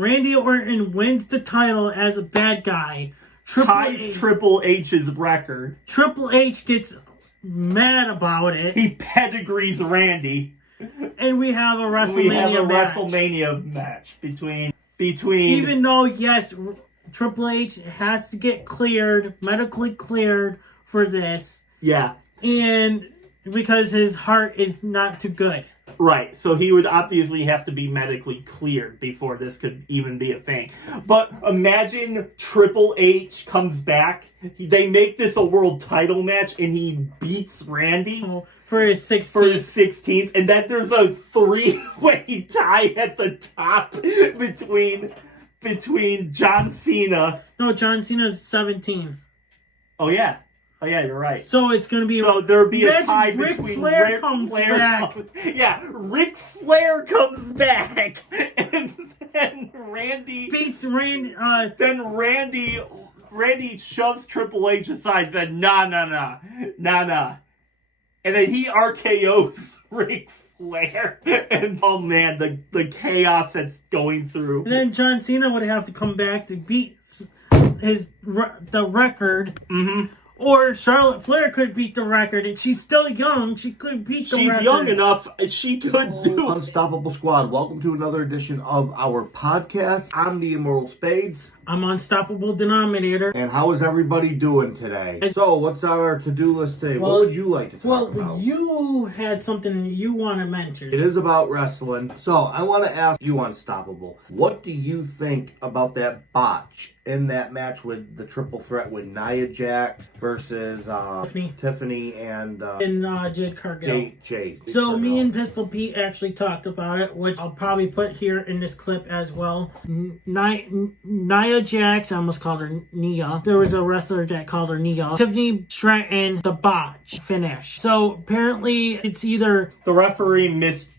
Randy Orton wins the title as a bad guy. Ties Triple H's record. Triple H gets mad about it. He pedigrees Randy. And we have a WrestleMania match between. Even though, yes, Triple H has to get medically cleared for this. Yeah. And because his heart is not too good. Right, so he would obviously have to be medically cleared before this could even be a thing. But imagine Triple H comes back, they make this a world title match, and he beats Randy for his 16th. And then there's a three-way tie at the top between John Cena. No, John Cena's 17. Oh, yeah. Oh, yeah, you're right. So it's going to be... So there'll be a tie Ric between Flair Ric comes Flair back. Ric Flair comes back. And then Randy... beats Randy... Then Randy shoves Triple H aside and said, nah. And then he RKO's Ric Flair. And, oh, man, the chaos that's going through. And then John Cena would have to come back to beat the record. Mm-hmm. Or Charlotte Flair could beat the record, and she's still young. She could beat the record. She's young enough. She could do it. Unstoppable Squad, welcome to another edition of our podcast. I'm the Immortal Spades. I'm Unstoppable Denominator. And how is everybody doing today? So, what's our to-do list today? What would you like to talk about? Well, you had something you want to mention. It is about wrestling. So, I want to ask you, Unstoppable, what do you think about that botch in that match with the triple threat with Nia Jax versus Tiffany and Jade Cargill. Jade. So me and Pistol Pete actually talked about it, which I'll probably put here in this clip as well. Nia Jax, I almost called her Nia. There was a wrestler that called her Nia. Tiffany Stratton, the botch finish. So apparently it's either the referee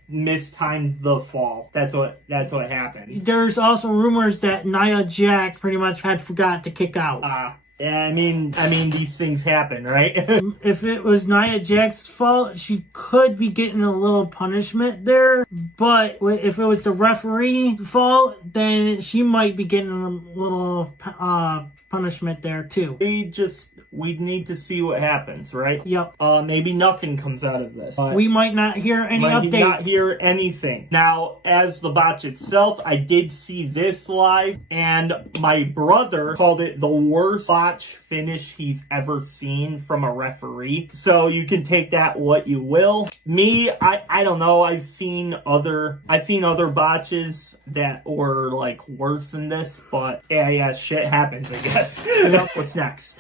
mistimed the fall. That's what happened. There's also rumors that Nia Jax pretty much had forgot to kick out. Yeah, I mean these things happen, right? If it was Nia Jax's fault, she could be getting a little punishment there. But if it was the referee's fault, then she might be getting a little punishment there too. We need to see what happens, right? Yep. Maybe nothing comes out of this. We might not hear any updates. Not hear anything. Now, as the botch itself, I did see this live, and my brother called it the worst botch finish he's ever seen from a referee. So you can take that what you will. Me, I don't know. I've seen other botches that were like worse than this, but yeah, shit happens, I guess. What's next?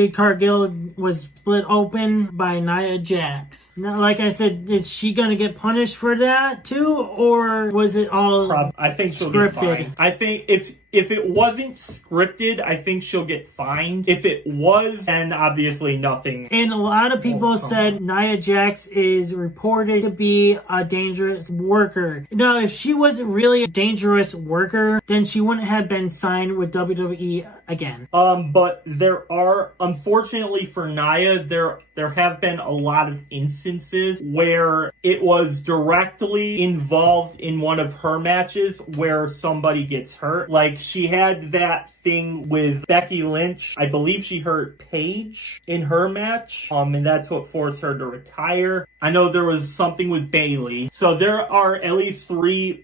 Jade Cargill was split open by Nia Jax. Now, like I said, is she gonna get punished for that too, or was it all I think she'll scripted? Get fined. I think if it wasn't scripted, I think she'll get fined. If it was, then obviously nothing. And a lot of people said Nia Jax is reported to be a dangerous worker. Now, if she wasn't really a dangerous worker, then she wouldn't have been signed with WWE again. But there are, unfortunately for Nia, there have been a lot of instances where it was directly involved in one of her matches where somebody gets hurt. Like, she had that thing with Becky Lynch. I believe she hurt Paige in her match. And that's what forced her to retire. I know there was something with Bayley. So there are at least three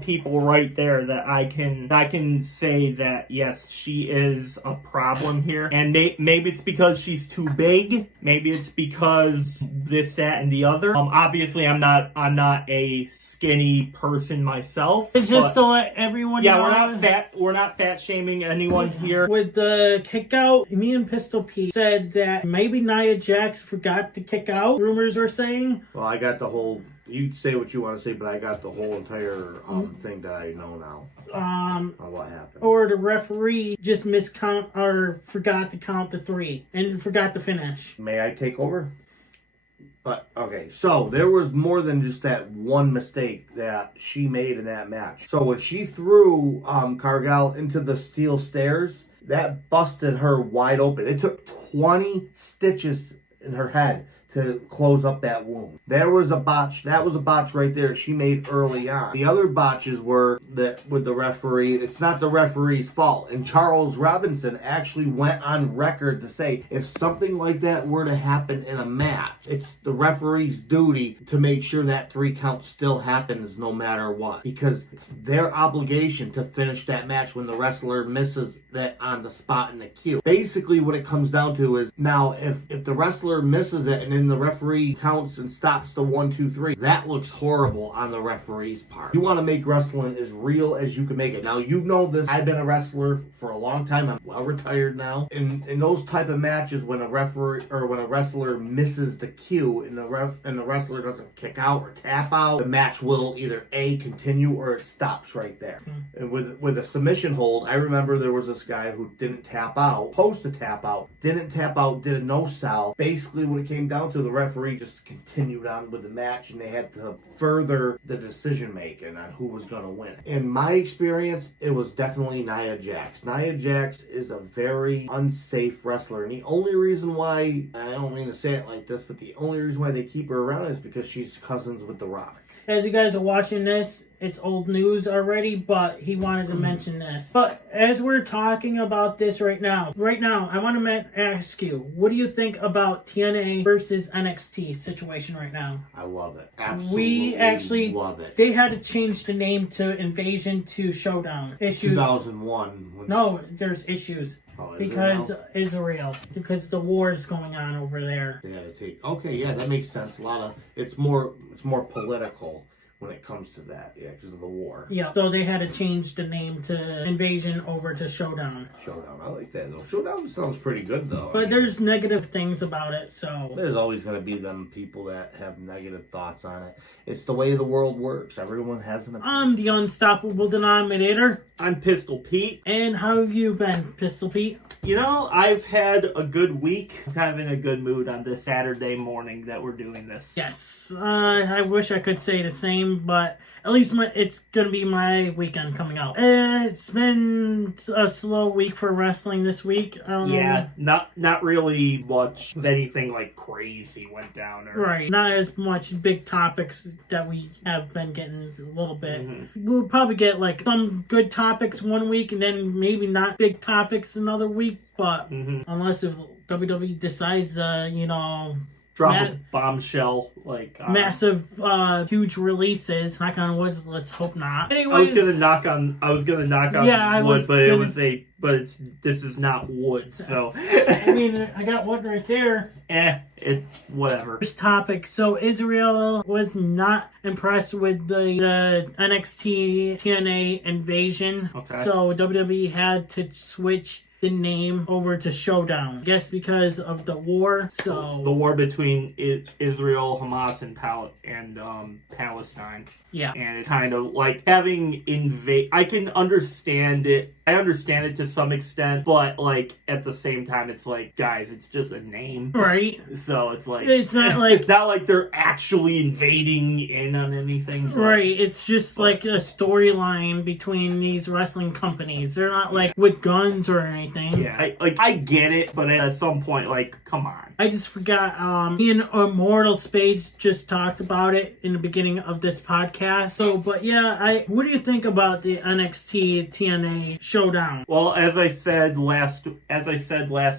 people right there that I can say that yes, she is a problem here. And maybe it's because she's too big. Maybe it's because this, that, and the other. Obviously I'm not a skinny person myself. It's just to let everyone know. Yeah, we're not fat shaming anyone here. With the kick out, me and Pistol Pete said that maybe Nia Jax forgot to kick out. Rumors are saying. Well, I got the whole. You say what you want to say, but I got the whole entire thing that I know now. On what happened. Or the referee just miscount or forgot to count the 3 and forgot to finish. May I take over? But, okay, so there was more than just that one mistake that she made in that match. So when she threw Cargill into the steel stairs, that busted her wide open. It took 20 stitches in her head to close up that wound. There was a botch. That was a botch right there she made early on. The other botches were that with the referee. It's not the referee's fault. And Charles Robinson actually went on record to say if something like that were to happen in a match, it's the referee's duty to make sure that 3 count still happens no matter what, because it's their obligation to finish that match when the wrestler misses that on the spot in the queue. Basically what it comes down to is, now if the wrestler misses it and then the referee counts and stops the 1, 2, 3, that looks horrible on the referee's part. You want to make wrestling as real as you can make it. Now, you know this. I've been a wrestler for a long time. I'm well retired now. In those type of matches, when a referee or when a wrestler misses the cue and the wrestler doesn't kick out or tap out, the match will either A, continue, or it stops right there. And with a submission hold, I remember there was this guy who didn't tap out, supposed to tap out, didn't tap out, did a no-sell. Basically, what it came down to, the referee just continued on with the match, and they had to further the decision-making on who was going to win. In my experience, it was definitely Nia Jax. Nia Jax is a very unsafe wrestler, and the only reason why, I don't mean to say it like this, but the only reason why they keep her around is because she's cousins with The Rock. As you guys are watching this, it's old news already, but he wanted to mention this. But as we're talking about this right now, I want to ask you, what do you think about TNA versus NXT situation right now? I love it. Absolutely We actually love it. They had to change the name to Invasion to ShowDown. Issues. 2001. No, there's issues. Oh, Because Israel. Because the war is going on over there. They had to take. Okay, yeah, that makes sense. It's more political when it comes to that, yeah, because of the war. Yeah, so they had to change the name to Invasion over to ShowDown. ShowDown, I like that though. ShowDown sounds pretty good though. But there's negative things about it, so... There's always going to be them people that have negative thoughts on it. It's the way the world works. Everyone has an opinion. I'm the unstoppable Denominator. I'm Pistol Pete. And how have you been, Pistol Pete? You know, I've had a good week. I'm kind of in a good mood on this Saturday morning that we're doing this. Yes. I wish I could say the same, but at least it's going to be my weekend coming out. It's been a slow week for wrestling this week. Yeah, not really much of anything like crazy went down. Right. Not as much big topics that we have been getting a little bit. We'll probably get like some good topics one week and then maybe not big topics another week. But unless if WWE decides drop a bombshell like massive huge releases, knock on wood, let's hope not. Anyways, I was gonna knock on wood, but this is not wood, so I mean, I got wood right there. Whatever. First topic. So Israel was not impressed with the NXT TNA invasion. Okay. So WWE had to switch the name over to ShowDown. I guess because of the war. So the war between Israel, Hamas, and Palestine. Yeah. And it kind of like having I can understand it. I understand it to some extent, but like at the same time, it's like, guys, it's just a name, right? So it's like it's not like it's not like they're actually invading in on anything, but... right? It's just like a storyline between these wrestling companies. They're not like with guns or anything. Yeah, I get it, but at some point, like, come on. I just forgot. Me and Immortal Spades just talked about it in the beginning of this podcast. So, but yeah, what do you think about the NXT TNA ShowDown? Well, as I said last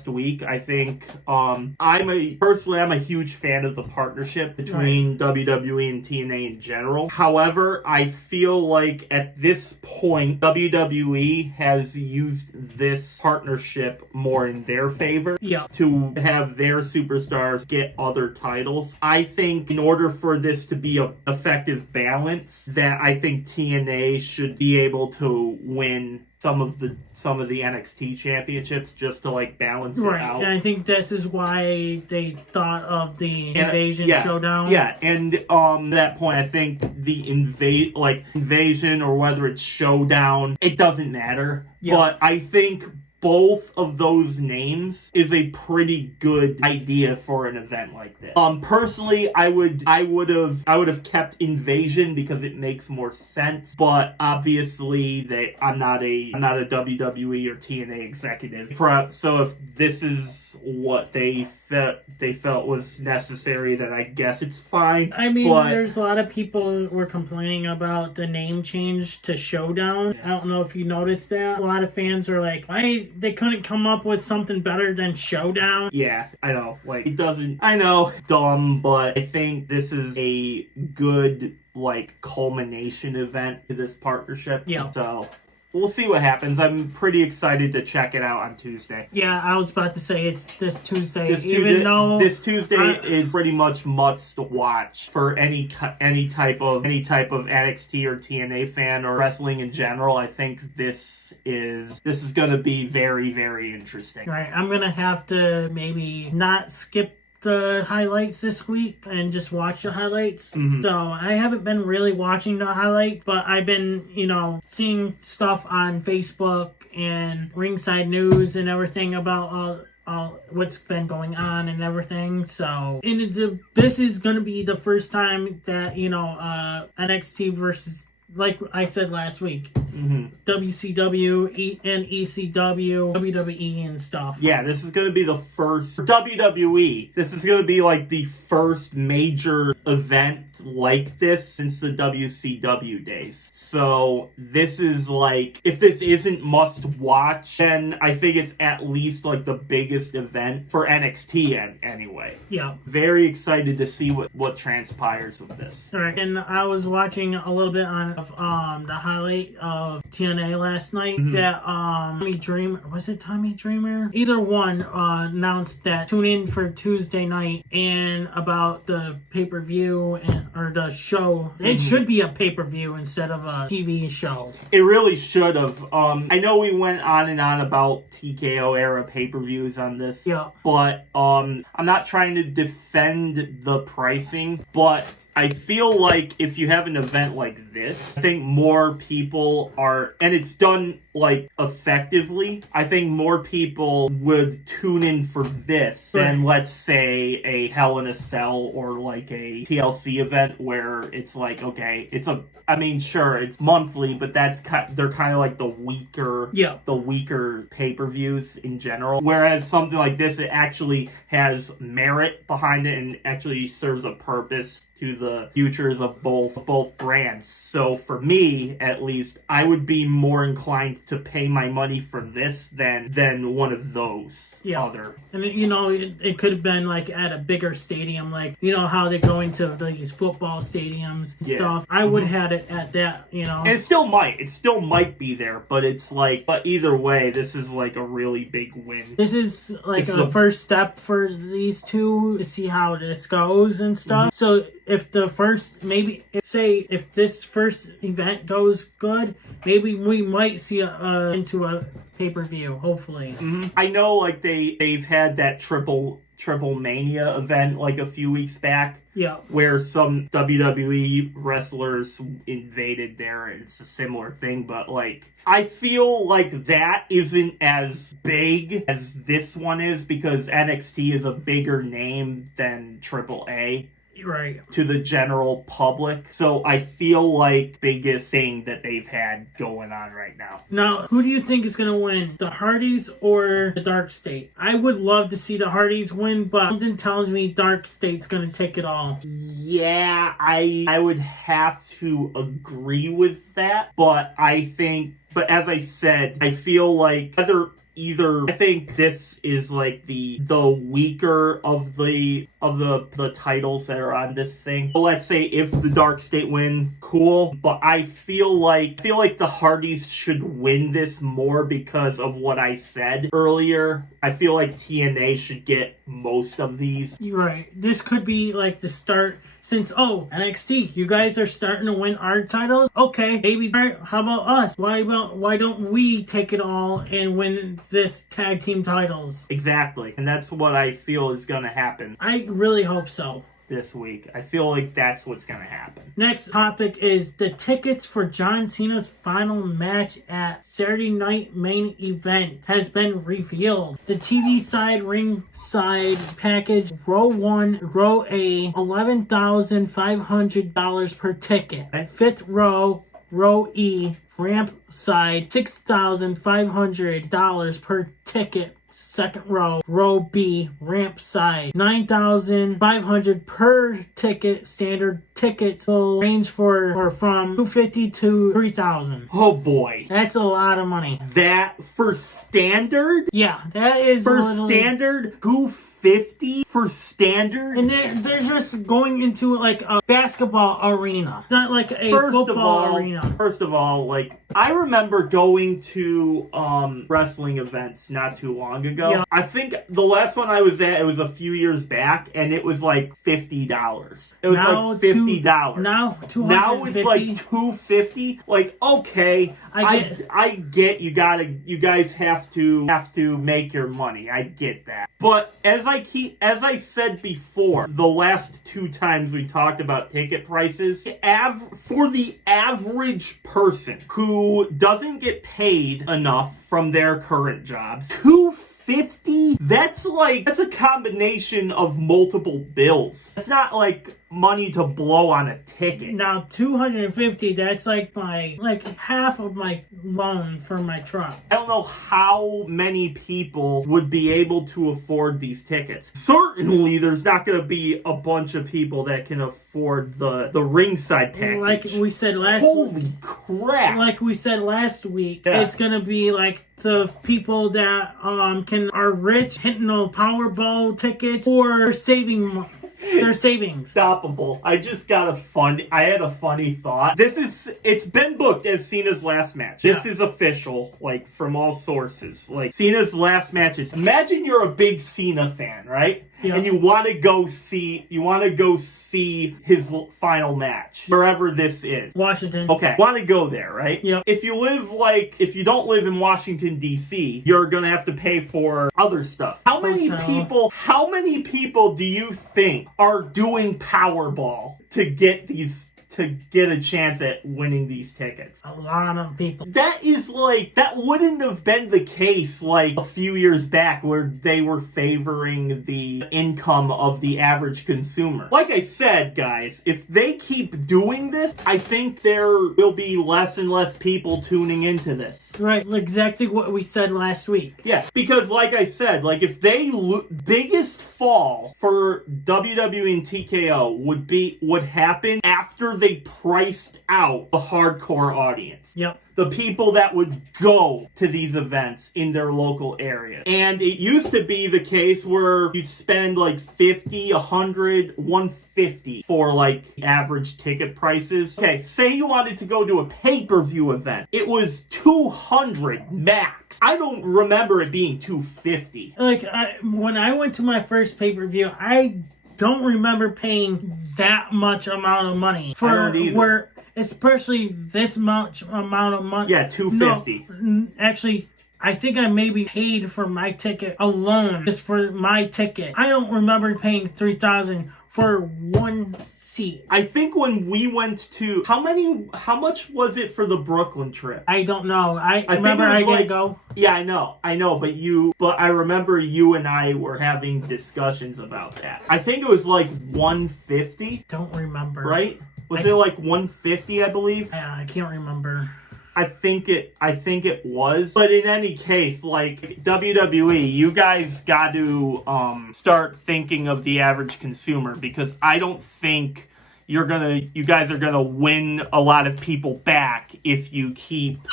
week, I think I'm a huge fan of the partnership between WWE and TNA in general. However, I feel like at this point, WWE has used this partnership more in their favor to have their superstars get other titles. I think in order for this to be an effective balance, that I think TNA should be able to win some of the NXT championships just to like balance it out. And I think this is why they thought of the Invasion ShowDown. Yeah, and at that point I think the Invasion or whether it's ShowDown, it doesn't matter. Yeah. But I think both of those names is a pretty good idea for an event like this. Personally, I would have kept Invasion because it makes more sense, but obviously I'm not a WWE or TNA executive. So if this is what they felt was necessary, then I guess it's fine. I mean, there's a lot of people who were complaining about the name change to ShowDown. I don't know if you noticed that. A lot of fans are like, why they couldn't come up with something better than ShowDown? Yeah, I know. Like, it doesn't... I know, dumb, but I think this is a good, like, culmination event to this partnership. Yeah. So... we'll see what happens. I'm pretty excited to check it out on Tuesday. Yeah, I was about to say it's this Tuesday. This Tuesday is pretty much must watch for any type of NXT or TNA fan or wrestling in general. I think this is going to be very, very interesting. Right, I'm gonna have to maybe not skip the highlights this week and just watch the highlights. So I haven't been really watching the highlights, but I've been, seeing stuff on Facebook and Ringside News and everything about what's been going on and everything. So this is going to be the first time that, NXT versus, like I said last week, WCW and ECW, WWE and stuff. Yeah, this is going to be the first, for WWE, this is going to be like the first major event like this since the WCW days. So this is like, if this isn't must watch, then I think it's at least like the biggest event for NXT anyway. Yeah. Very excited to see what transpires with this. All right, and I was watching a little bit of the highlight of TNA last night that Tommy Dreamer? Either one announced that tune in for Tuesday night and about the pay-per-view or the show. It should be a pay-per-view instead of a TV show. It really should have. I know we went on and on about TKO era pay-per-views on this. Yeah. But I'm not trying to defend the pricing, but I feel like if you have an event like this, I think more people are, and it's done like effectively, I think more people would tune in for this than, let's say, a Hell in a Cell or like a TLC event where it's like, okay, sure, it's monthly, but they're kind of like the weaker pay-per-views in general. Whereas something like this, it actually has merit behind it and actually serves a purpose to the futures of both brands. So for me, at least, I would be more inclined to pay my money for this than one of those other. And it could have been like at a bigger stadium, like how they go into these football stadiums and stuff. I would have had it at that, And it still might be there, but it's like, but either way, this is like a really big win. This is like a first step for these two to see how this goes and stuff. So if this first event goes good, maybe we might see into a pay-per-view, hopefully. I know like they've had that triple Mania event like a few weeks back. Yeah. Where some WWE wrestlers invaded there, and it's a similar thing, but like, I feel like that isn't as big as this one is because NXT is a bigger name than AAA. Right. To the general public. So I feel like biggest thing that they've had going on right now. Now, who do you think is going to win? The Hardys or the Dark State? I would love to see the Hardys win, but something tells me Dark State's going to take it all. Yeah, I would have to agree with that, but as I said, I feel like I think this is like the weaker of the titles that are on this thing. So let's say if the Dark State win, cool. But I feel like the Hardys should win this more because of what I said earlier. I feel like TNA should get most of these. You're right. This could be like the start. Since, NXT, you guys are starting to win our titles? Okay, maybe, how about us? Why don't we take it all and win this tag team titles? Exactly, and that's what I feel is going to happen. I really hope so. this week. I feel like that's what's going to happen. Next topic is the tickets for John Cena's final match at Saturday Night Main Event has been revealed. The TV side, ring side package, row 1, row A, $11,500 per ticket. Fifth row, row E, ramp side, $6,500 per ticket. Second row, row B, ramp side, $9,500 per ticket. Standard tickets will range from $250 to $3,000. Oh boy, that's a lot of money. That for standard? Yeah, that is for standard. $250 for standard, and they're just going into like a basketball arena. It's not like a football arena. First of all, like I remember going to wrestling events not too long ago. Yeah. I think the last one I was at, it was a few years back, and it was like $50. It was now like $50. Now $250. Now it's like $250. Like okay, I get you guys have to make your money. I get that, but as I said before, the last 2 times we talked about ticket prices, for the average person who doesn't get paid enough from their current jobs, $250? That's a combination of multiple bills. It's not like money to blow on a ticket. Now $250, that's like half of my loan for my truck. I don't know how many people would be able to afford these tickets. Certainly there's not going to be a bunch of people that can afford the ringside package. Like we said last Holy crap. Like we said last week, yeah. It's going to be like the people that are rich, hitting the Powerball tickets, or saving their savings. Stoppable. I had a funny thought. It's been booked as Cena's last match. This is official, like from all sources. Like Cena's last matches. Imagine you're a big Cena fan, right? Yeah. And you want to go see his final match wherever this is. Washington. Okay. Want to go there, right? Yeah. If you don't live in Washington D.C., you're going to have to pay for other stuff. How many people do you think are doing Powerball to get a chance at winning these tickets? A lot of people. That wouldn't have been the case like a few years back where they were favoring the income of the average consumer. Like I said, guys, if they keep doing this, I think there will be less and less people tuning into this. Right, exactly what we said last week. Yeah, because like I said, like if they biggest fall for WWE and TKO would happen after they priced out the hardcore audience. Yep. The people that would go to these events in their local area. And it used to be the case where you'd spend like $50, $100, $150 for like average ticket prices. Okay, say you wanted to go to a pay-per-view event. It was $200 max. I don't remember it being $250. Like when I went to my first pay-per-view, I don't remember paying that much amount of money I don't either. Especially this much amount of money. Yeah, $250. No, actually, I think I maybe paid for my ticket alone, just for my ticket. I don't remember paying $3,000 for one seat. I think when we went to how much was it for the Brooklyn trip? I don't know. I remember I didn't go. Yeah, I know, but I remember you and I were having discussions about that. I think it was like $150. Don't remember. Right? Was it like $150, I believe? I can't remember. I think it was. But in any case, like WWE, you guys got to start thinking of the average consumer, because I don't think you guys are gonna win a lot of people back if you keep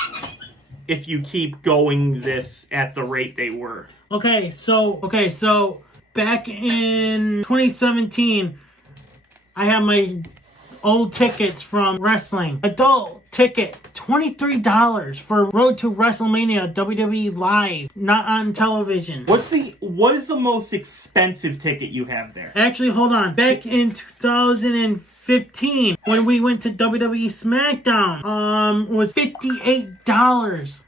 going this at the rate they were. Okay, so back in 2017, I had my old tickets from wrestling. Adult ticket, $23 for Road to WrestleMania WWE Live, not on television. What is the most expensive ticket you have there? Actually, hold on. Back in 2015, when we went to WWE SmackDown, was $58.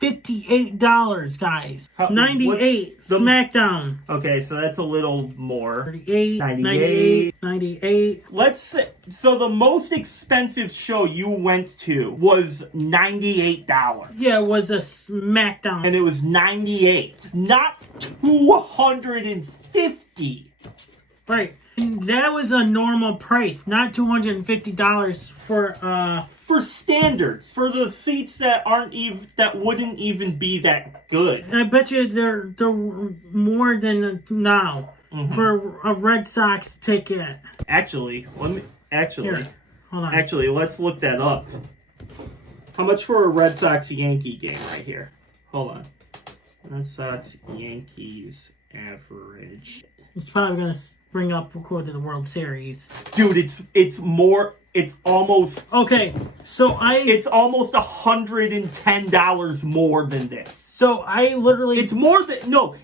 $58, guys. How- 98 what's the- SmackDown. Okay, so that's a little more. 38, 98. 98. Let's say, so the most expensive show you went to was $98. Yeah, it was a SmackDown. And it was 98, not 250. Right. And that was a normal price, not $250 For standards, for the seats that wouldn't even be that good. I bet you they're more than now for a Red Sox ticket. Actually, Here, hold on. Actually, let's look that up. How much for a Red Sox Yankee game right here? Hold on. Red Sox Yankees average. It's probably gonna bring up a quote to the World Series. Dude, it's almost Okay, so it's almost $110 more than this. So I literally It's more than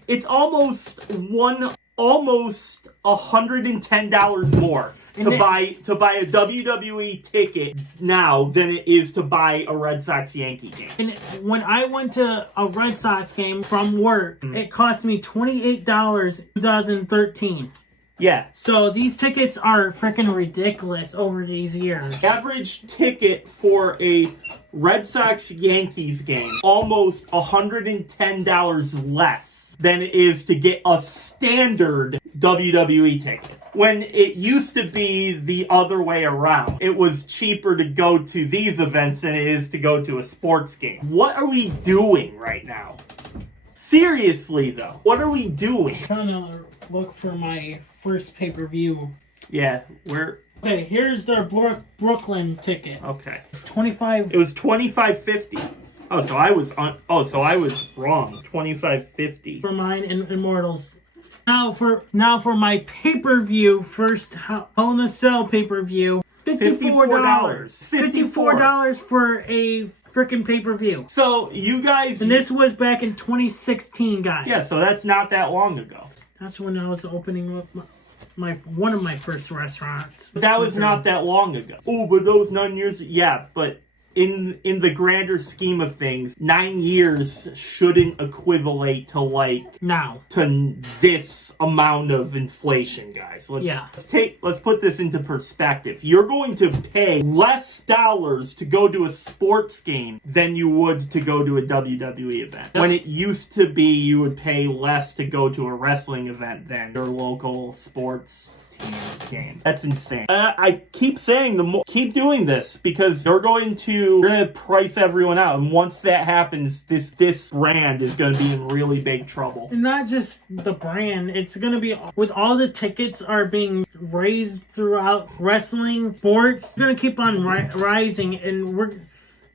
it's almost $110 more to buy a WWE ticket now than it is to buy a Red Sox Yankee game. And when I went to a Red Sox game from work, it cost me $28 in 2013. Yeah. So these tickets are freaking ridiculous over these years. Average ticket for a Red Sox Yankees game, almost $110 less than it is to get a standard WWE ticket. When it used to be the other way around. It was cheaper to go to these events than it is to go to a sports game. What are we doing right now? Seriously though, what are we doing? I'm trying to look for my first pay-per-view. Yeah, Okay, here's their Brooklyn ticket. Okay. It was $25.50. So I was wrong. $25.50 for mine and Immortals. Now for my pay-per-view, first Hell in a Cell pay-per-view, $54. $54 for a freaking pay-per-view. So you guys, and this was back in 2016, guys. Yeah, so that's not that long ago. That's when I was opening up one of my first restaurants. That was not that long ago. Oh, but those 9 years, yeah, but in the grander scheme of things, 9 years shouldn't equivalent to this amount of inflation, guys. Let's put this into perspective. You're going to pay less dollars to go to a sports game than you would to go to a WWE event. When it used to be you would pay less to go to a wrestling event than your local sports game. That's insane. I keep saying keep doing this because you're going to price everyone out, and once that happens, this brand is going to be in really big trouble. And not just the brand, it's going to be with all the tickets are being raised throughout wrestling, sports. It's going to keep on rising, and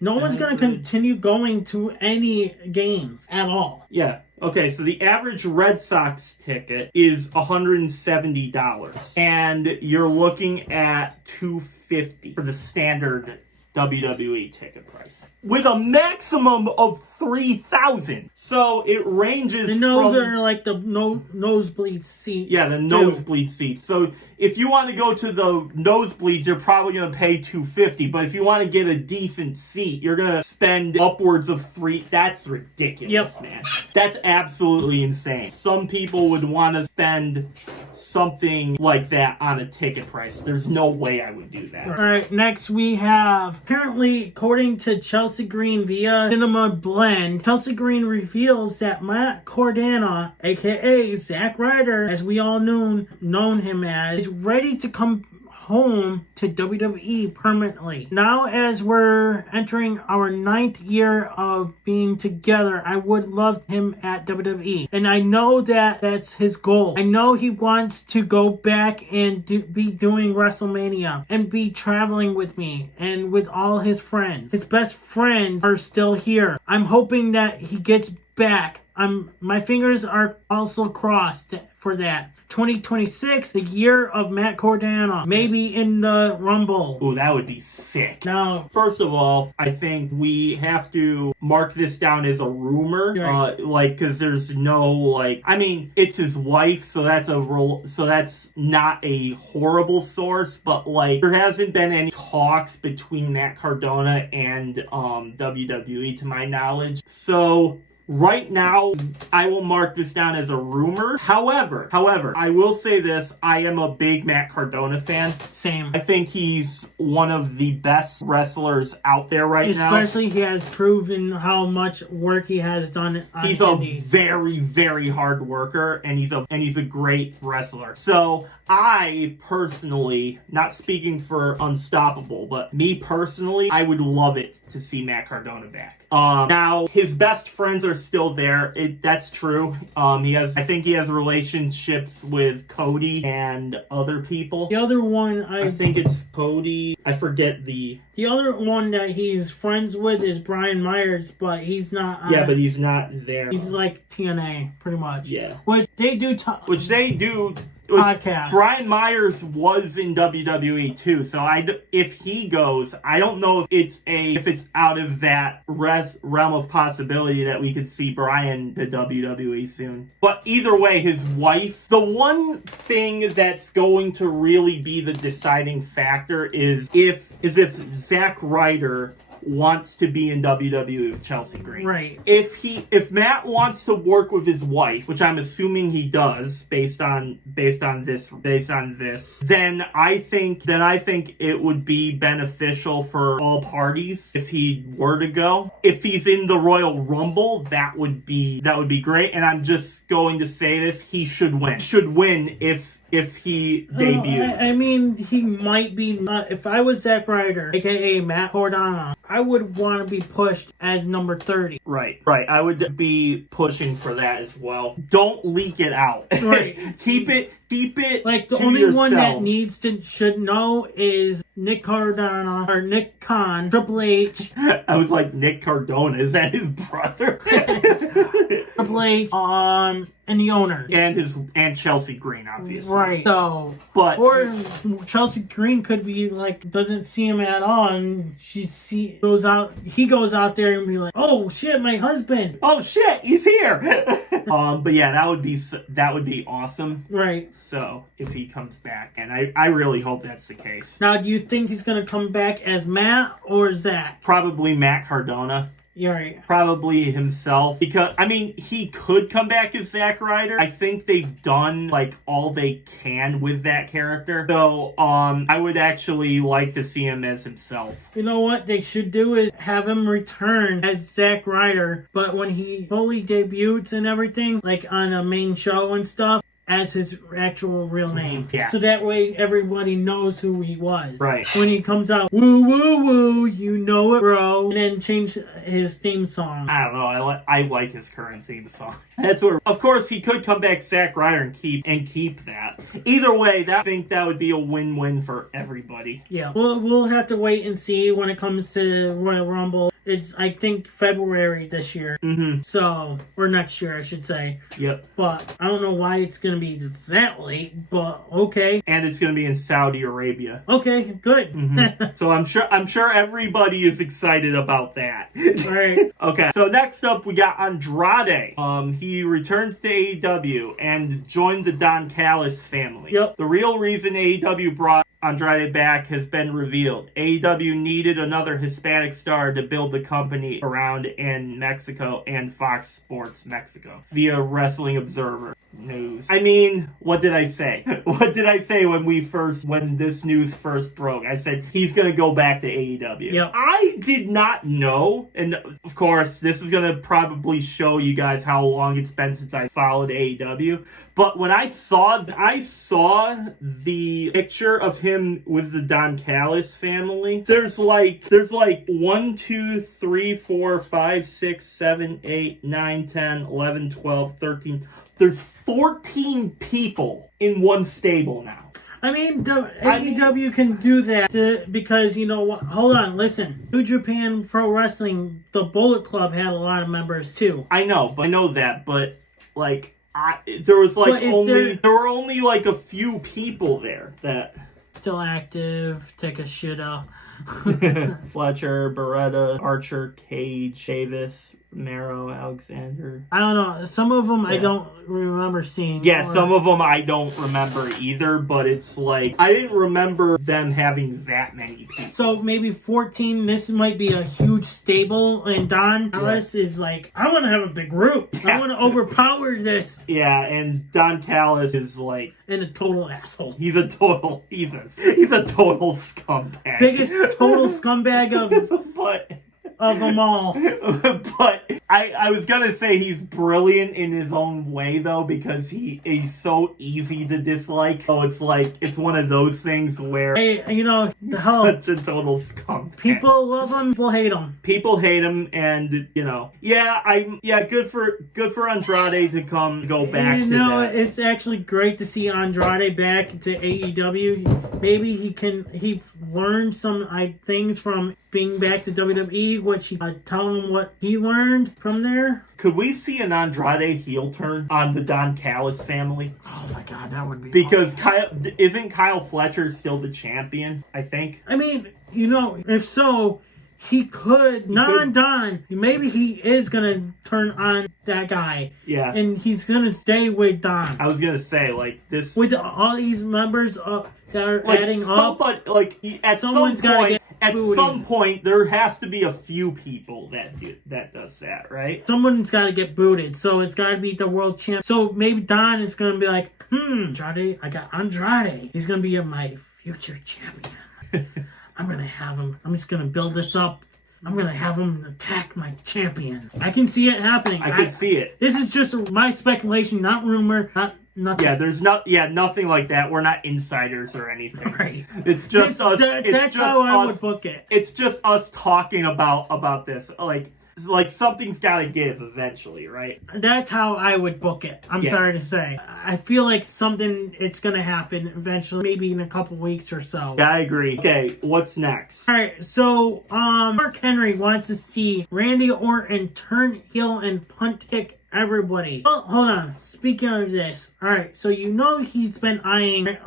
no one's going to continue going to any games at all. Yeah. Okay, so the average Red Sox ticket is $170, and you're looking at $250 for the standard WWE ticket price, with a maximum of 3,000. So it ranges. And those are like the nosebleed seats. Yeah, the nosebleed seats. So if you want to go to the nosebleeds, you're probably going to pay $250. But if you want to get a decent seat, you're going to spend upwards of $3. That's ridiculous, man. That's absolutely insane. Some people would want to spend something like that on a ticket price. There's no way I would do that. All right, next we have, apparently, according to Chelsea Green via Cinema Blend, Chelsea Green reveals that Matt Cardona, aka Zack Ryder, as we all known him as, is ready to come home to WWE permanently. Now, as we're entering our 9th year of being together, I would love him at WWE. And I know that that's his goal. I know he wants to go back and be doing WrestleMania and be traveling with me and with all his friends. His best friends are still here. I'm hoping that he gets back. my fingers are also crossed for that. 2026, the year of Matt Cardona, maybe in the Rumble. Ooh, that would be sick. Now, first of all, I think we have to mark this down as a rumor, right. because there's no I mean, it's his wife, so that's not a horrible source, but there hasn't been any talks between Matt Cardona and WWE to my knowledge. So right now, I will mark this down as a rumor. However, I will say this. I am a big Matt Cardona fan. Same. I think he's one of the best wrestlers out there right now. Especially he has proven how much work he has done on He's indies. a very, very hard worker, and he's a great wrestler. So I personally, not speaking for Unstoppable, but me personally, I would love it to see Matt Cardona back. Now his best friends are still there. That's true. I think he has relationships with Cody and other people. The other one, I think it's Cody. I forget the other one that he's friends with is Brian Myers, but he's not. Yeah, but he's not there. He's like TNA, pretty much. Yeah. Which they do. Podcast. Brian Myers was in WWE too, so if he goes, I don't know if it's out of that realm of possibility that we could see Brian to WWE soon. But either way, his wife. The one thing that's going to really be the deciding factor is if Zack Ryder wants to be in WWE with Chelsea Green. Right. If Matt wants to work with his wife, which I'm assuming he does based on this, then I think it would be beneficial for all parties if he were to go. If he's in the Royal Rumble, that would be great. And I'm just going to say this, he should win. Should win if he debuts. I mean, he might be. If I was Zack Ryder, aka Matt Cardona, I would want to be pushed as number 30. Right. I would be pushing for that as well. Don't leak it out. Right. Keep it. Like the to only yourself. one that should know is Nick Cardona or Nick Khan, Triple H. I was like, Nick Cardona, is that his brother? Triple H, and the owner. And Chelsea Green, obviously. Right. So, or Chelsea Green could be doesn't see him at all, and he goes out there and be like, oh shit, my husband. Oh shit, he's here. But yeah, that would be awesome. Right. So if he comes back, and I really hope that's the case. Now, do you think he's gonna come back as Matt or Zach? Probably Matt Cardona. You're right. Probably himself. Because, I mean, he could come back as Zack Ryder. I think they've done, all they can with that character. So, I would actually like to see him as himself. You know what they should do is have him return as Zack Ryder, but when he fully debuts and everything, on a main show and stuff, as his actual real name. Yeah. So that way everybody knows who he was. Right. When he comes out, woo, woo, woo, you know it, bro. And then change his theme song. I don't know. I like his current theme song. That's what. Of course, he could come back Zack Ryder and keep that. Either way, I think that would be a win-win for everybody. Yeah. We'll have to wait and see when it comes to Royal Rumble. It's, I think, February this year. Mm-hmm. So, or next year, I should say. Yep. But I don't know why it's going to be that late, but okay. And it's going to be in Saudi Arabia. Okay, good. Mm-hmm. So I'm sure everybody is excited about that. All right. Okay. So next up, we got Andrade. He returns to AEW and joined the Don Callis family. Yep. The real reason AEW brought Andrade back has been revealed. AEW needed another Hispanic star to build the company around in Mexico and Fox Sports Mexico via Wrestling Observer News. I mean, what did I say? What did I say when this news first broke? I said he's gonna go back to AEW. Yep. I did not know, and of course this is gonna probably show you guys how long it's been since I followed AEW. But when I saw the picture of him with the Don Callis family, there's 1, 2, 3, 4, 5, 6, 7, 8, 9, 10, 11, 12, 13. There's 14 people in one stable now. I mean, AEW can do that because, you know what? Hold on, listen. New Japan Pro Wrestling, the Bullet Club had a lot of members too. I know that, but like, there were only like a few people there that still active. Take a shit out. Fletcher, Beretta, Archer, Cage, Davis, Romero, Alexander. I don't know. Some of them I don't remember seeing. Yeah, some of them I don't remember either, but it's like, I didn't remember them having that many people. So maybe 14, this might be a huge stable, and Don Callis is like, I want to have a big group. Yeah. I want to overpower this. Yeah, and Don Callis is like... And a total asshole. He's a total scumbag. Biggest total scumbag of them all. But I was gonna say he's brilliant in his own way though, because he's so easy to dislike. So it's like, it's one of those things where, hey, you know, such a total scumbag. People love him, people hate him. People hate him, and you know, good for Andrade to go back to that. It's actually great to see Andrade back to AEW. Maybe he learned some things from being back to WWE, which tell him what he learned from there. Could we see an Andrade heel turn on the Don Callis family? Oh my God, that would be because awesome. Isn't Kyle Fletcher still the champion? I think. I mean, you know, if so, he could Don. Maybe he is gonna turn on that guy. Yeah, and he's gonna stay with Don. I was gonna say like this with all these members that are like adding up. Like at someone's got to get. At some point, there has to be a few people that does that, right? Someone's got to get booted, so it's got to be the world champ. So maybe Don is going to be like, Andrade, I got Andrade. He's going to be my future champion. I'm going to have him. I'm just going to build this up. I'm going to have him attack my champion. I can see it happening. I can see it. This is just my speculation, not rumor, nothing. Yeah, there's nothing like that. We're not insiders or anything. Right. It's just us. That's how I would book it. It's just us talking about this. Like something's got to give eventually, right? That's how I would book it. I'm sorry to say. I feel like it's going to happen eventually, maybe in a couple weeks or so. Yeah, I agree. Okay, what's next? All right, so Mark Henry wants to see Randy Orton turn heel and punt kick everybody. Oh, hold on. Speaking of this, all right, so you know he's been eyeing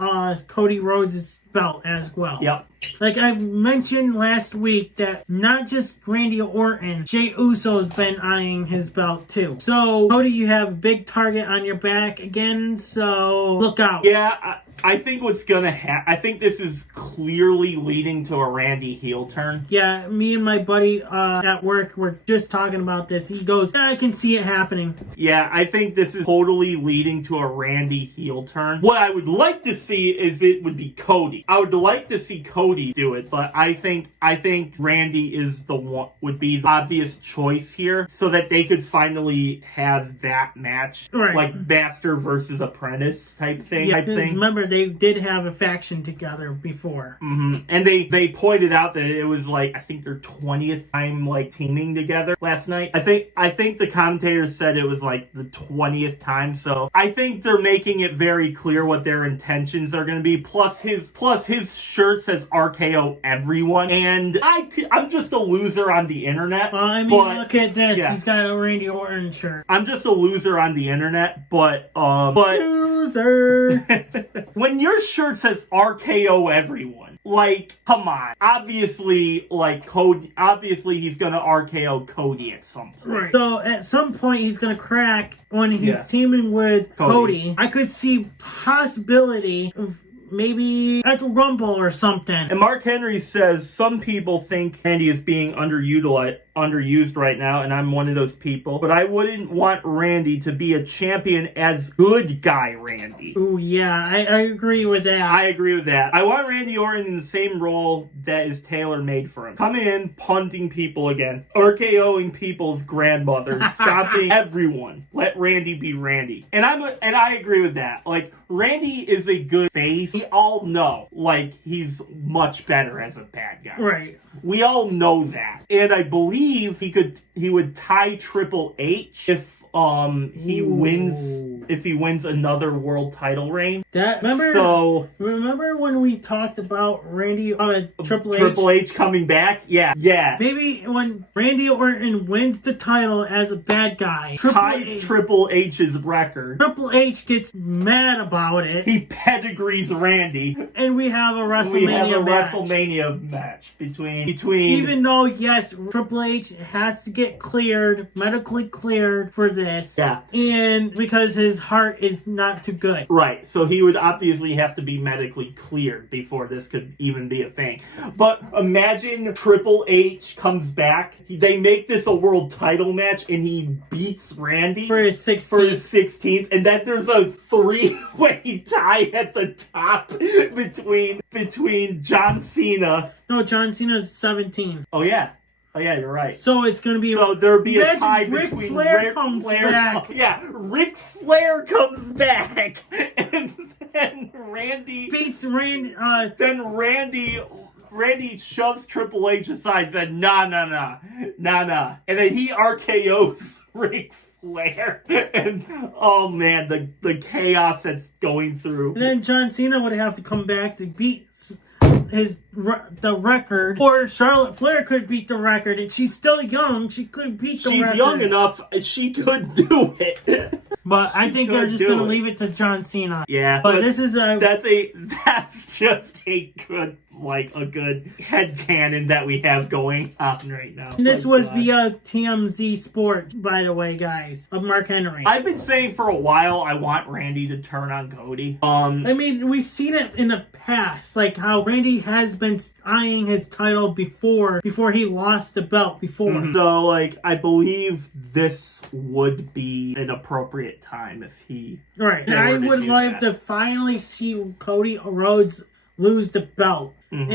Cody Rhodes' belt as well. Yep. Like I've mentioned last week that not just Randy Orton, Jey Uso's been eyeing his belt too. So Cody, you have a big target on your back again, so look out. Yeah, I think what's gonna happen, I think this is clearly leading to a Randy heel turn. Yeah, me and my buddy at work were just talking about this. He goes, I can see it happening. Yeah, I think this is totally leading to a Randy heel turn. What I would like to see is it would be Cody. I would like to see Cody do it, but I think Randy is would be the obvious choice here, so that they could finally have that match, right? Like Master versus Apprentice type thing. Yeah, because remember they did have a faction together before. Mm-hmm. And they pointed out that it was like, I think their 20th time like teaming together last night. I think the commentators said it was like the 20th time. So I think they're making it very clear what their intentions are going to be. Plus his shirt says RKO everyone, and I'm just a loser on the internet. Well, I mean, look at this. Yeah. He's got a Randy Orton shirt. I'm just a loser on the internet, but loser. When your shirt says RKO everyone, like, come on. Obviously, like, obviously he's gonna RKO Cody at some point. Right. So at some point he's gonna crack when he's teaming with Cody. I could see possibility of maybe at the Rumble or something. And Mark Henry says some people think Randy is being underused right now, and I'm one of those people. But I wouldn't want Randy to be a champion as good guy Randy. Ooh, yeah, I agree with that. I agree with that. I want Randy Orton in the same role that is tailor-made for him. Coming in, punting people again, RKOing people's grandmothers, stomping everyone. Let Randy be Randy. And I agree with that. Like, Randy is a good face. We all know, like, he's much better as a bad guy. Right. We all know that. And I believe he would tie Triple H if he wins another world title reign. Remember when we talked about Randy Triple H coming back? Yeah. Maybe when Randy Orton wins the title as a bad guy, ties Triple H's record. Triple H gets mad about it. He pedigrees Randy, and we have a WrestleMania match between. Even though yes, Triple H has to get medically cleared for this. Yeah. And because his heart is not too good. Right. So he would obviously have to be medically cleared before this could even be a thing. But imagine Triple H comes back. They make this a world title match and he beats Randy for his 16th. And then there's a 3-way tie at the top between John Cena. No, John Cena's 17. Oh yeah, you're right. So it's going to be... So there'll be a tie Ric between Flair comes back. Ric Flair comes back. And then Randy... beats Randy... Then Randy shoves Triple H aside and said, nah. And then he RKO's Ric Flair. And, oh man, the chaos that's going through. And then John Cena would have to come back to beat... the record, or Charlotte Flair could beat the record, and she's still young. She could beat the record. She's young enough. She could do it. But I think they're just going to leave it to John Cena. Yeah, but this is that's just a good headcanon that we have going on right now. And this was via TMZ Sports, by the way, guys, of Mark Henry. I've been saying for a while I want Randy to turn on Cody. I mean, we've seen it in the past, like how Randy has been eyeing his title before he lost the belt before. Mm-hmm. So, I believe this would be an appropriate time if he... Right. And I would love to finally see Cody Rhodes lose the belt. Mm-hmm.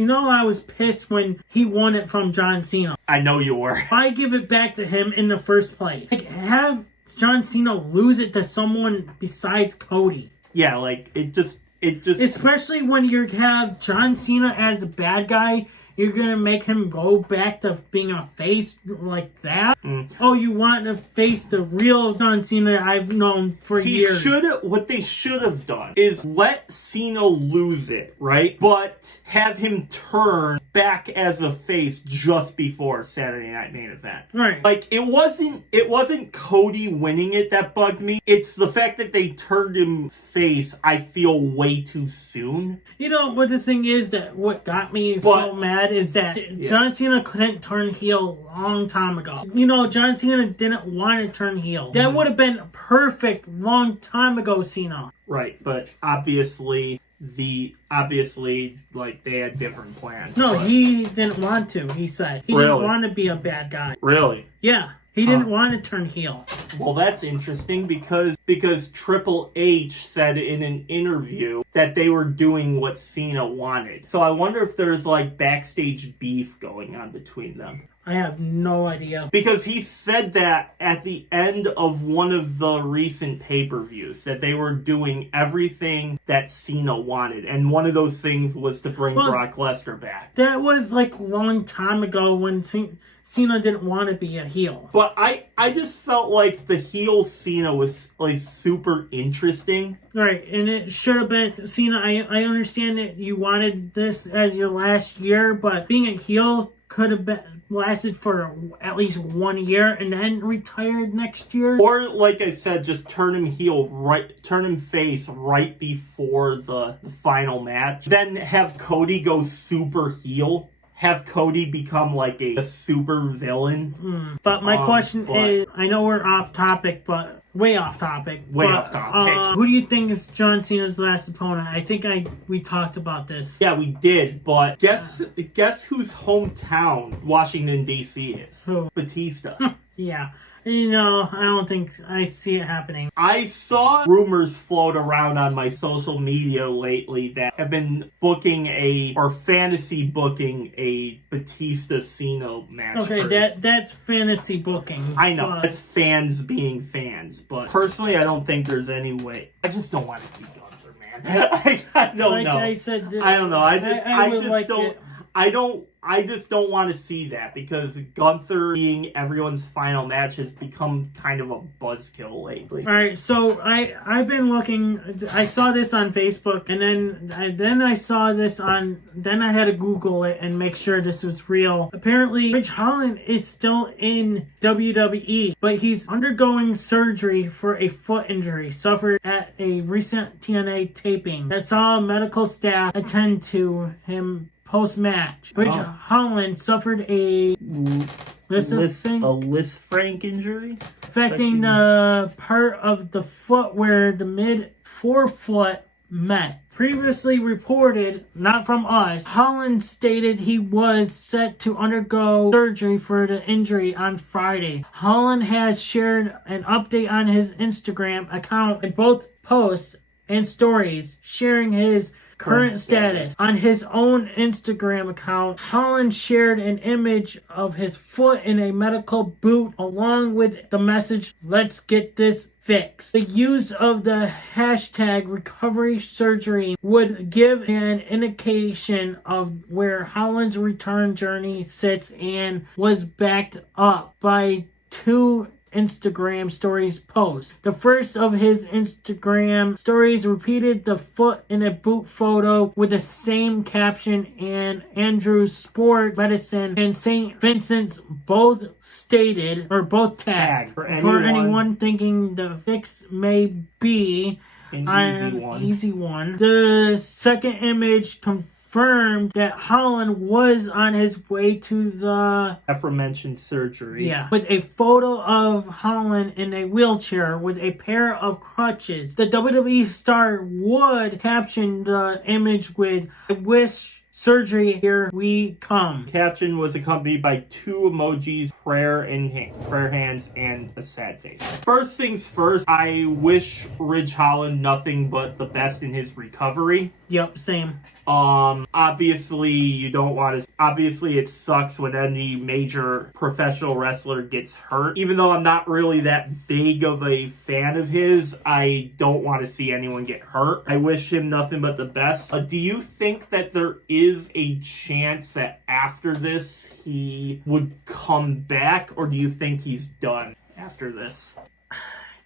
And I was pissed when he won it from John Cena. I know you were. Why give it back to him in the first place? Have John Cena lose it to someone besides Cody. Yeah, it just... Especially when you have John Cena as a bad guy, you're going to make him go back to being a face like that? Mm. Oh, you want to face the real John Cena I've known for years. What they should have done is let Cena lose it, right? But have him turn back as a face just before Saturday Night Main Event. Right. It wasn't Cody winning it that bugged me. It's the fact that they turned him face, I feel, way too soon. What the thing is that what got me so mad is that John Cena couldn't turn heel a long time ago. John Cena didn't want to turn heel. That would have been perfect long time ago, Cena. Right, but obviously they had different plans. No, he didn't want to, he said. He didn't want to be a bad guy. Really? Yeah. He didn't want to turn heel. Well, that's interesting because Triple H said in an interview that they were doing what Cena wanted. So I wonder if there's backstage beef going on between them. I have no idea. Because he said that at the end of one of the recent pay-per-views, that they were doing everything that Cena wanted. And one of those things was to bring Brock Lesnar back. That was a long time ago when Cena didn't want to be a heel. But I just felt like the heel Cena was super interesting. Right, and it should have been Cena. I understand that you wanted this as your last year, but being a heel could have lasted for at least 1 year and then retired next year. Or, like I said, just turn him face right before the final match. Then have Cody go super heel. Have Cody become a super villain. But my question is, I know we're off topic, but way off topic. Off topic. Who do you think is John Cena's last opponent? I think we talked about this. Yeah, we did, but guess whose hometown Washington, D.C. is? Who? Batista. Yeah. I don't think I see it happening. I saw rumors float around on my social media lately that have been fantasy booking a Batista Cena match. Okay, that's fantasy booking. I know, that's fans being fans, but personally, I don't think there's any way. I just don't want to see Gunther, man. I don't know. I said, I don't know. I just don't want to see that, because Gunther being everyone's final match has become kind of a buzzkill lately. All right, so I've been looking. I saw this on Facebook, and then I saw this on. Then I had to Google it and make sure this was real. Apparently, Ridge Holland is still in WWE, but he's undergoing surgery for a foot injury suffered at a recent TNA taping that saw medical staff attend to him post-match. Ridge Holland suffered a Liz Frank injury, affecting the part of the foot where the mid-forefoot met. Previously reported, not from us, Holland stated he was set to undergo surgery for the injury on Friday. Holland has shared an update on his Instagram account in both posts and stories, sharing his current status. On his own Instagram account, Holland shared an image of his foot in a medical boot along with the message, "Let's get this fixed." The use of the hashtag recovery surgery would give an indication of where Holland's return journey sits and was backed up by two Instagram stories posts. The first of his Instagram stories repeated the foot in a boot photo with the same caption, and Andrew's Sport Medicine and St. Vincent's both stated, or both tagged, for anyone thinking the fix may be an easy one. The second image confirmed that Holland was on his way to the aforementioned surgery. Yeah, with a photo of Holland in a wheelchair with a pair of crutches. The WWE star would caption the image with, "I wish surgery, here we come." Caption was accompanied by two emojis, prayer hands, and a sad face. First things first, I wish Ridge Holland nothing but the best in his recovery. Yep, same. Obviously you don't want to, obviously it sucks when any major professional wrestler gets hurt. Even though I'm not really that big of a fan of his, I don't want to see anyone get hurt. I wish him nothing but the best. Do you think that there is a chance that after this he would come back, or do you think he's done after this?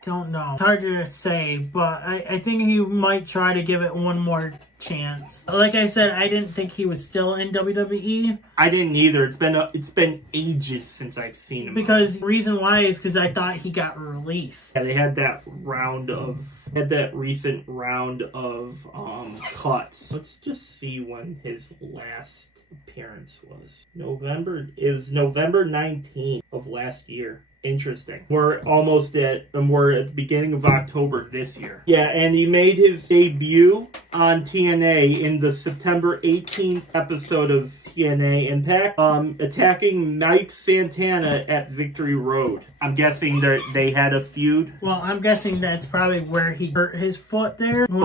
Don't know. It's hard to say, but I think he might try to give it one more chance. Like I said, I didn't think he was still in WWE. I didn't either. It's been ages since I've seen him. Because the reason why is because I thought he got released. Yeah, they had that recent round of cuts. Let's just see when his last appearance was. It was November 19th of last year. Interesting. We're at the beginning of October this year. Yeah, and he made his debut on TNA in the September 18th episode of TNA Impact, attacking Mike Santana at Victory Road. I'm guessing they had a feud. Well, I'm guessing that's probably where he hurt his foot there. Who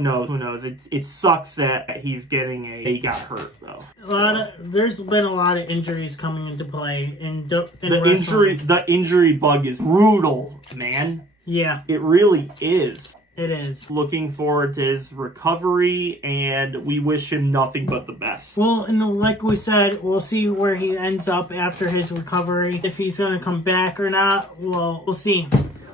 knows? It sucks that he got hurt though. There's been a lot of injuries coming into play in the injury bug is brutal, man. Yeah. It really is. It is. Looking forward to his recovery, and we wish him nothing but the best. Well, and like we said, we'll see where he ends up after his recovery. If he's going to come back or not, well, we'll see.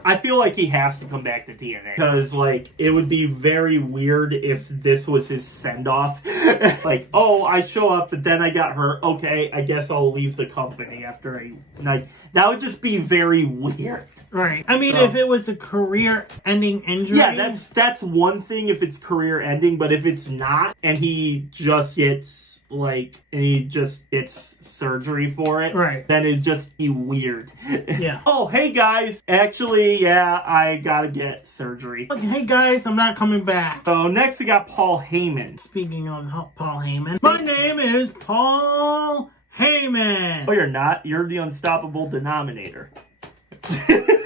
I feel like he has to come back to TNA, because it would be very weird if this was his send-off. I show up, but then I got hurt. Okay, I guess I'll leave the company after that would just be very weird. Right. I mean, if it was a career-ending injury... Yeah, that's one thing if it's career-ending, but if it's not, and he just gets surgery for it, right, then it'd just be weird. Yeah. Oh, hey guys, actually, yeah, I gotta get surgery. Hey guys, I'm not coming back. So next we got Paul Heyman. Speaking of Paul Heyman, my name is Paul Heyman. Oh, you're not. You're the unstoppable Denominator.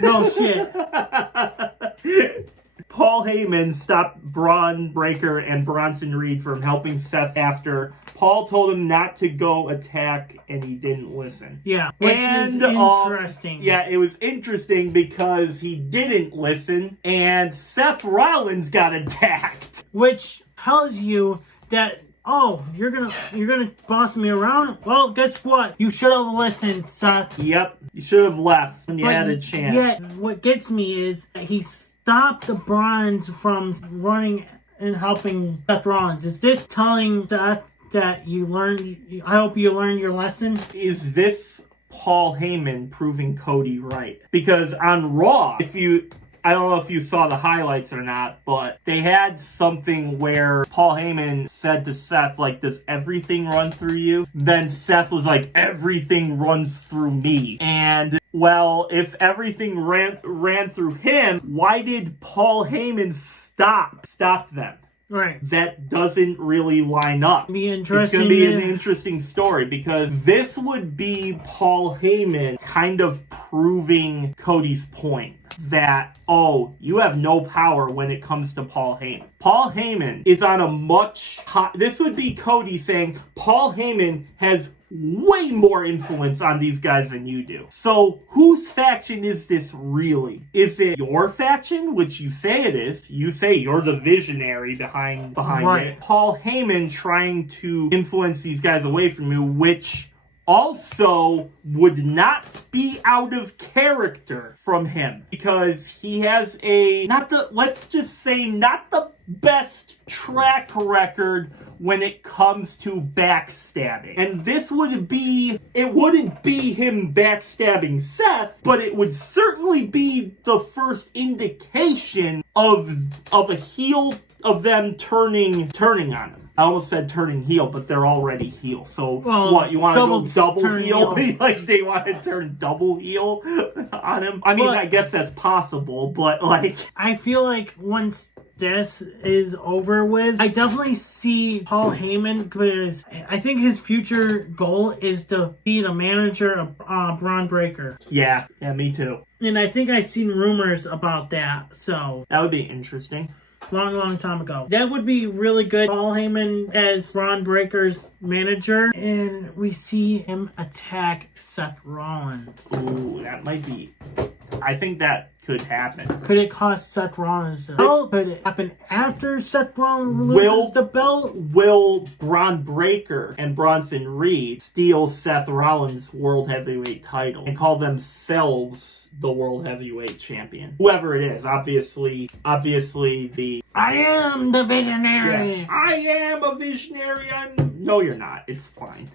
No shit. Paul Heyman stopped Braun Breaker and Bronson Reed from helping Seth after Paul told him not to go attack, and he didn't listen. Yeah, which is interesting. Yeah, it was interesting because he didn't listen, and Seth Rollins got attacked. Which tells you that oh, you're gonna boss me around? Well, guess what? You should have listened, Seth. Yep, you should have left when you had a chance. Yeah, what gets me is he stopped the Bronze from running and helping Seth Rollins. Is this telling Seth that you learned? I hope you learned your lesson. Is this Paul Heyman proving Cody right? Because on Raw, I don't know if you saw the highlights or not, but they had something where Paul Heyman said to Seth, like, does everything run through you? Then Seth was like, everything runs through me. And, well, if everything ran through him, why did Paul Heyman stop them? Right. That doesn't really line up. Be interesting. It's going to be an interesting story because this would be Paul Heyman kind of proving Cody's point that, oh, you have no power when it comes to Paul Heyman. Paul Heyman is on a much this would be Cody saying Paul Heyman has way more influence on these guys than you do. So whose faction is this really? Is it your faction, which you say it is? You say you're the visionary behind right. it. Paul Heyman trying to influence these guys away from you, which also would not be out of character from him because he has not the best track record when it comes to backstabbing. And this wouldn't be him backstabbing Seth, but it would certainly be the first indication of a heel, of them turning on him. I almost said turning heel, but they're already heel. So what, you want to go double heel? Like they want to turn double heel on him? I mean, I guess that's possible, but like... I feel like once this is over with, I definitely see Paul Heyman, because I think his future goal is to be the manager of Braun Breaker. Yeah, me too. And I think I've seen rumors about that, so... That would be interesting. Long time ago. That would be really good. Paul Heyman as Braun Breaker's manager, and we see him attack Seth Rollins. Ooh, that might be... I think that could happen. Could it cost Seth Rollins the belt? Could it happen after Seth Rollins loses the belt? Will Braun Breaker and Bronson Reed steal Seth Rollins' World Heavyweight title and call themselves the World Heavyweight Champion? Whoever it is, obviously the... I am the visionary! Yeah, I am a visionary! No, you're not. It's fine.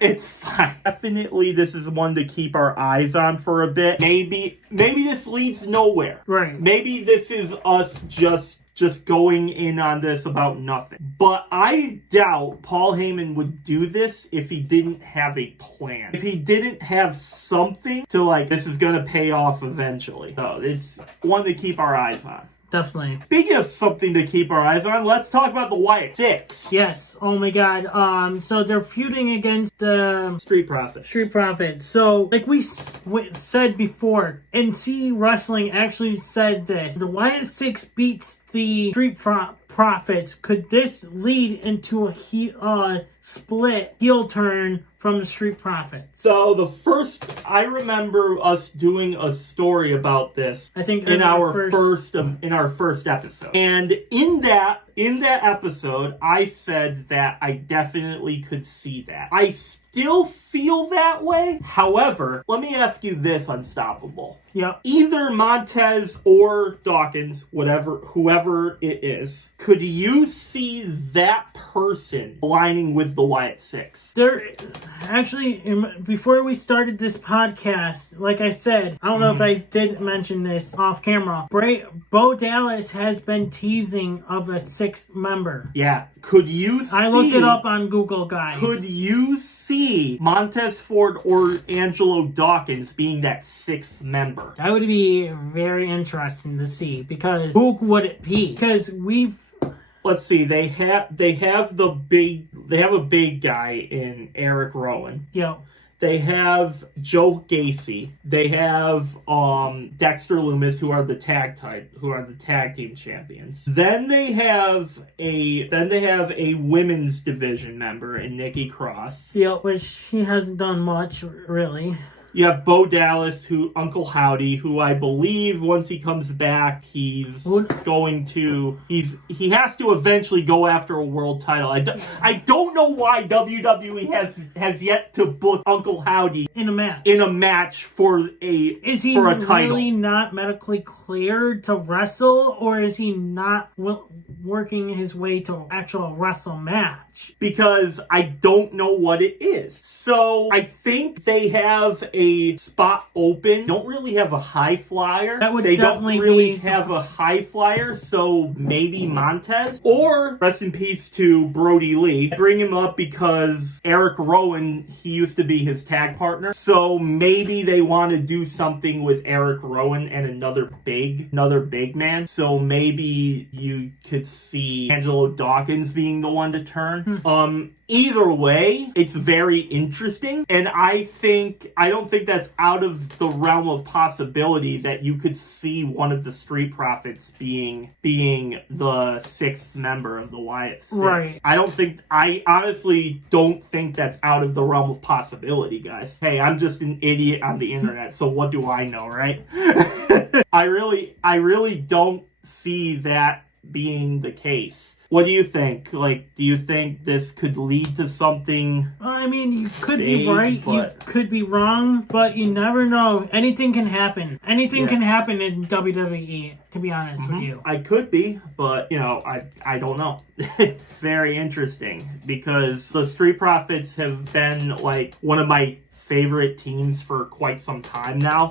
It's fine. Definitely this is one to keep our eyes on for a bit. Maybe this leads nowhere. Right. Maybe this is us just going in on this about nothing. But I doubt Paul Heyman would do this if he didn't have a plan. If he didn't have something to like, this is going to pay off eventually. So it's one to keep our eyes on. Definitely. Speaking of something to keep our eyes on, let's talk about the Wyatt Six. Yes. Oh my God. So they're feuding against the Street Profits. Street Profits. So, like we said before, NC Wrestling actually said this: the Wyatt Six beats the Street Profits. Could this lead into a split heel turn from the Street Profits? So I remember us doing a story about this. I think in our first episode, and in that episode, I said that I definitely could see that. I still feel that way. However, let me ask you this, Unstoppable. Yep. Either Montez or Dawkins, whoever it is, could you see that person aligning with the Wyatt Six? There, actually, before we started this podcast, like I said, I don't know if I did mention this off camera, Bo Dallas has been teasing of a sixth member. Yeah. Could you see... I looked it up on Google, guys. Could you see Montez Ford or Angelo Dawkins being that sixth member? That would be very interesting to see, because who would it be? Because let's see, they have a big guy in Eric Rowan. Yep. They have Joe Gacy. They have Dexter Lumis, who are the tag team champions. Then they have a women's division member in Nikki Cross. Yep, which she hasn't done much, really. You have Bo Dallas, Uncle Howdy, who I believe once he comes back, he has to eventually go after a world title. I don't know why WWE has yet to book Uncle Howdy in a match for a title. Really not medically cleared to wrestle, or is he not working his way to actual wrestle match? Because I don't know what it is. So I think they have a spot open. Don't really have a high flyer. They don't really have a high flyer, so maybe Montez. Or, rest in peace to Brody Lee. Bring him up because Eric Rowan, he used to be his tag partner. So maybe they want to do something with Eric Rowan and another big man. So maybe you could see Angelo Dawkins being the one to turn. Either way, it's very interesting, and I don't think that's out of the realm of possibility that you could see one of the Street Profits being the sixth member of the Wyatt Six. Right. I honestly don't think that's out of the realm of possibility, guys. Hey, I'm just an idiot on the internet, so what do I know, right? I really don't see that being the case. What do you think? Like, do you think this could lead to something? I mean, you could be right, you could be wrong, but you never know. Anything can happen. Anything can happen in WWE, to be honest with you. I could be, but, I don't know. Very interesting, because the Street Profits have been, like, one of my favorite teams for quite some time now.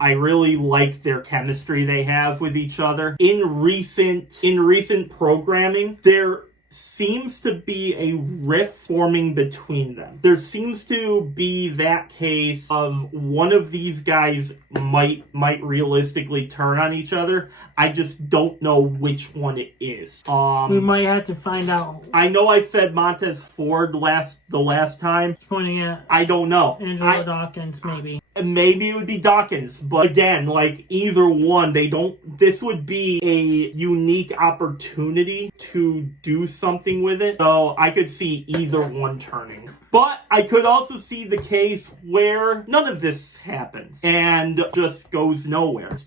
I really like their chemistry they have with each other. In recent programming, there seems to be a rift forming between them. There seems to be that case of one of these guys might realistically turn on each other. I just don't know which one it is. We might have to find out. I know I said Montez Ford the last time. Pointing at I don't know. Angelo Dawkins, maybe. Maybe it would be Dawkins, but again, like, either one, this would be a unique opportunity to do something with it, so I could see either one turning. But I could also see the case where none of this happens and just goes nowhere. It's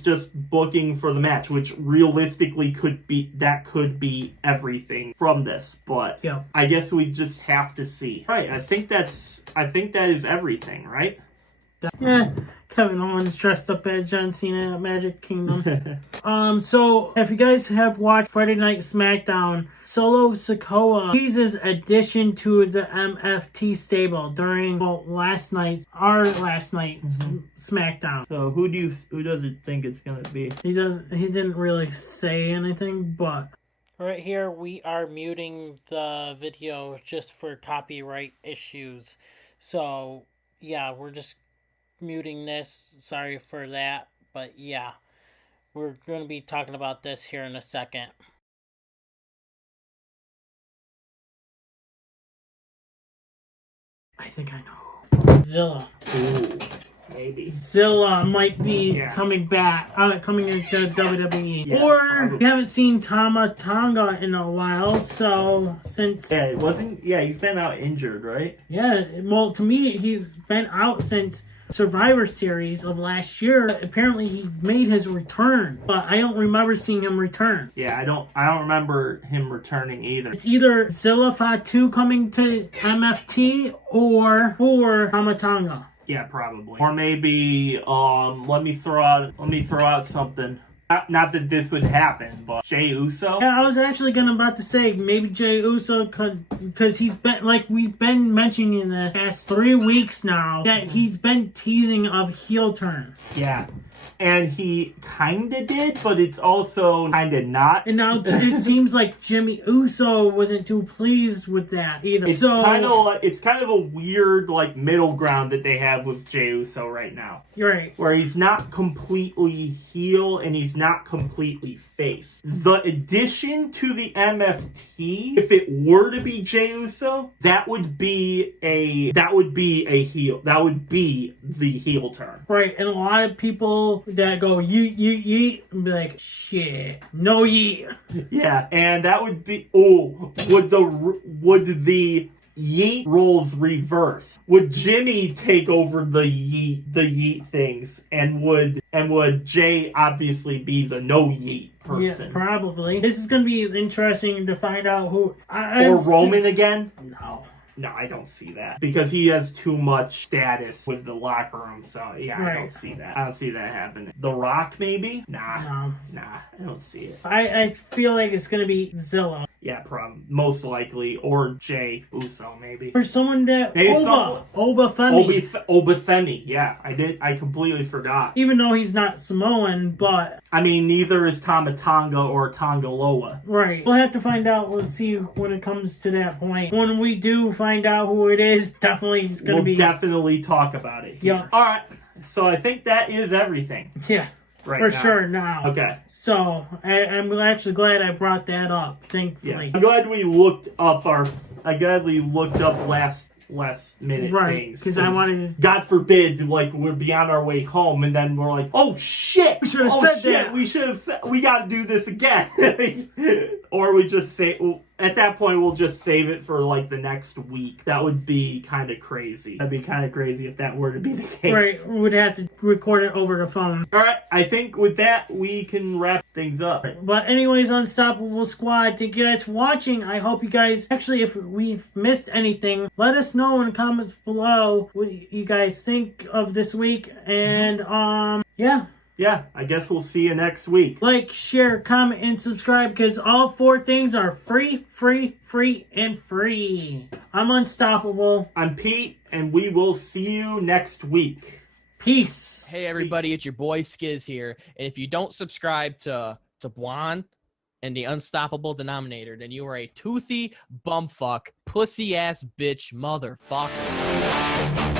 just booking for the match, which realistically could be everything from this. But yeah. I guess we just have to see. Right, I think that is everything, right? Yeah. Kevin Owens dressed up as John Cena at Magic Kingdom. So if you guys have watched Friday Night SmackDown, Solo Sikoa, he's his addition to the MFT stable during last night's SmackDown. So who does it think it's gonna be? He didn't really say anything, but right here we are muting the video just for copyright issues. So yeah, we're just muting this. Sorry for that, but yeah, we're going to be talking about this here in a second. I think I know. Zilla. Ooh, maybe. Zilla might be coming back, coming into WWE. Yeah, or probably. We haven't seen Tama Tonga in a while, so since... he's been out injured, right? Yeah, well, to me, he's been out since Survivor Series of last year. Apparently he made his return, but I don't remember seeing him return. Yeah, I don't remember him returning either. It's either Zilla Fatu coming to MFT or Hamatonga. Yeah, probably. Or maybe let me throw out something. Not that this would happen, but Jey Uso? Yeah, I was actually about to say, maybe Jey Uso could, because he's been, like, we've been mentioning this past 3 weeks now, that he's been teasing of heel turn. Yeah. And he kinda did, but it's also kinda not. And now it seems like Jimmy Uso wasn't too pleased with that either. It's kind of a weird, like, middle ground that they have with Jey Uso right now. You're right. Where he's not completely heel and he's not completely face. The addition to the MFT, if it were to be Jey Uso, that would be a heel. That would be the heel turn. Right, and a lot of people that go yeet and be like, shit, no yeet. Yeah, and that would be would the Yeet roles reverse? Would Jimmy take over the Yeet things, and would Jay obviously be the no Yeet person? Yeah, probably. This is going to be interesting to find out who... Or Roman again? No. No, I don't see that. Because he has too much status with the locker room, so yeah, Right. I don't see that. I don't see that happening. The Rock, maybe? No. Nah, I don't see it. I feel like it's going to be Zilla. Yeah, most likely. Or Jay Uso, maybe. For someone that... Maybe Oba Femi. Obafemi, yeah. I completely forgot. Even though he's not Samoan, but... I mean, neither is Tama Tonga or Tongaloa. Right. We'll have to find out. We'll see when it comes to that point. When we do find out who it is, definitely it's going to be... We'll definitely talk about it here. Yeah. All right. So I think that is everything. Yeah. Right for now. sure now. Okay. So, I'm actually glad I brought that up, thankfully. Yeah. I'm glad we looked up last minute right, things. because I wanted to... God forbid, like, we'd be on our way home and then we're like, oh shit! We should have said that. We gotta do this again. Or we just say... At that point, we'll just save it for, like, the next week. That would be kind of crazy. That'd be kind of crazy if that were to be the case. Right, we would have to record it over the phone. All right, I think with that, we can wrap things up. But anyways, Unstoppable Squad, thank you guys for watching. I hope you guys... Actually, if we've missed anything, let us know in the comments below what you guys think of this week. And, yeah. Yeah, I guess we'll see you next week. Like, share, comment, and subscribe, because all 4 things are free, and free. I'm Unstoppable. I'm Pete, and we will see you next week. Peace. Hey, everybody, it's your boy Skiz here. And if you don't subscribe to Blonde and the Unstoppable Denominator, then you are a toothy bumfuck, pussy-ass bitch motherfucker.